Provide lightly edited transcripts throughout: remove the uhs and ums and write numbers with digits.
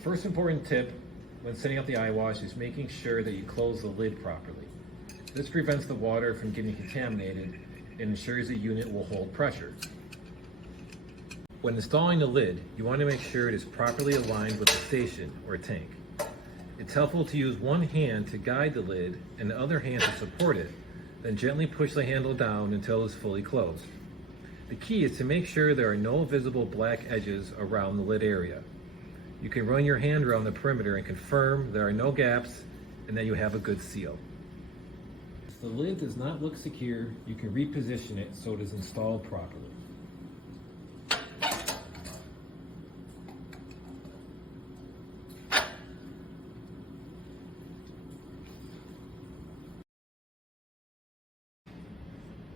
first important tip when setting up the eyewash is making sure that you close the lid properly. This prevents the water from getting contaminated and ensures the unit will hold pressure. When installing the lid, you want to make sure it is properly aligned with the station or tank. It's helpful to use one hand to guide the lid and the other hand to support it, then gently push the handle down until it's fully closed. The key is to make sure there are no visible black edges around the lid area. You can run your hand around the perimeter and confirm there are no gaps and that you have a good seal. If the lid does not look secure, you can reposition it so it is installed properly.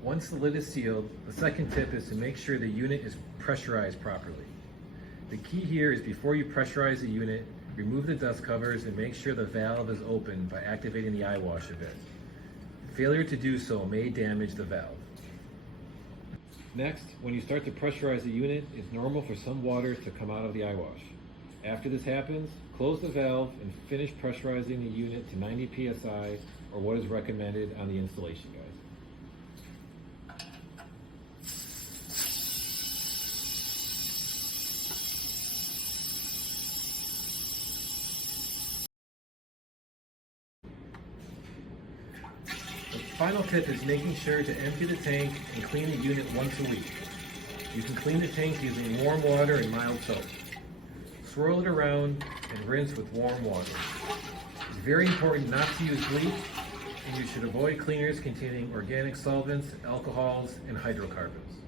Once the lid is sealed, the second tip is to make sure the unit is pressurized properly. The key here is before you pressurize the unit, remove the dust covers and make sure the valve is open by activating the eyewash a bit. Failure to do so may damage the valve. Next, when you start to pressurize the unit, it's normal for some water to come out of the eyewash. After this happens, close the valve and finish pressurizing the unit to 90 psi or what is recommended on the installation guide. The final tip is making sure to empty the tank and clean the unit once a week. You can clean the tank using warm water and mild soap. Swirl it around and rinse with warm water. It's very important not to use bleach, and you should avoid cleaners containing organic solvents, alcohols, and hydrocarbons.